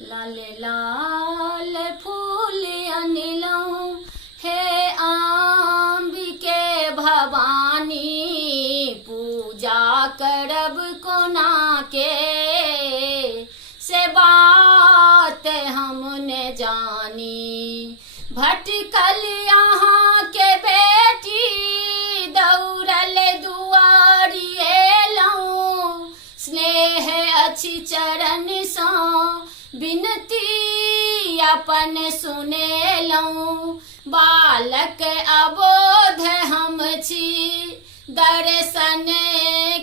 लाल लाल फूल अनिलऊं हे अंबिके भवानी, पूजा करब कोना के से बात हमने जानी। भटकल यहाँ के बेटी दौड़ल दुआरिए लऊं, स्नेह अछि चरण सा बिनती अपन सुने लऊं। बालक अबोध हम छी दर्शन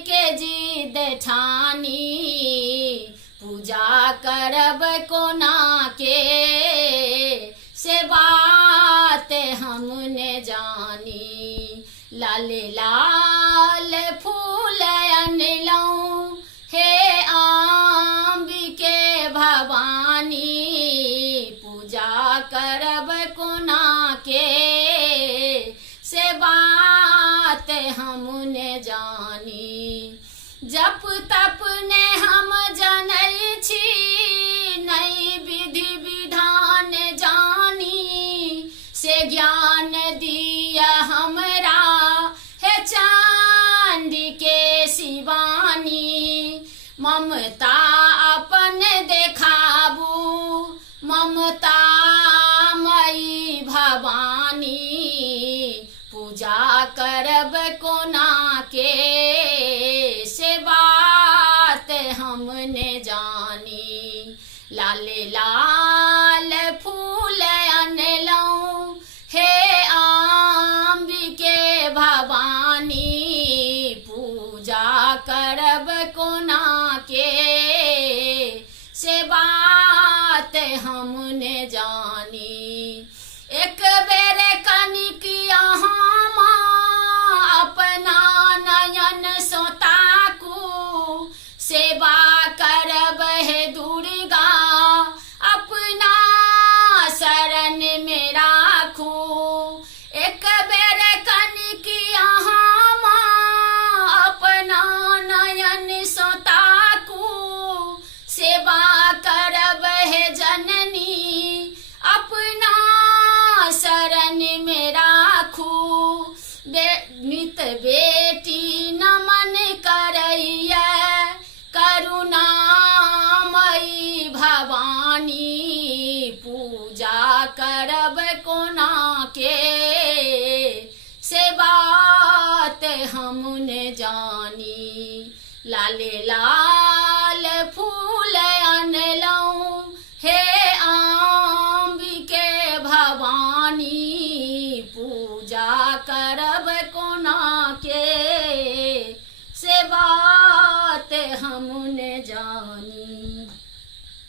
के जिद ठानी, पूजा करब कोना के से बात हमने जानी। लाल लाल फूल अनलऊं हे अंबिके भवानी, पूजा करब कोना के से बात हमने जानी। जप तप ने हम जनई छी, नई विधि विधान जानी, से ज्ञान दिया हमरा है चांदी के शिवानी। ममता अपन देखाबू ममता मई भवानी, पूजा करब कोना के से बात हमने जानी। लाल लाल फूल अनलऊं हे अंबिके भवानी, पूजा करब कोना के से बात हमने जानी। एक बेर कनिक यहाँ माँ अपना नयन सो ताकू, सेवा करब हे दुर्गा अपना शरण में राखू। एक बेर कनिक यहाँ माँ अपना नयन सो ताकू, सेवा करब हे जननी अपना शरण में राखू। नित बेटी नमन करैया करुणामयी भवानी, पूजा करब कोना के से बात हमने जानी। लाल लाल फूल अनलऊं हे अंबिके भवानी, पूजा करब कोना के से बात हमने जानी।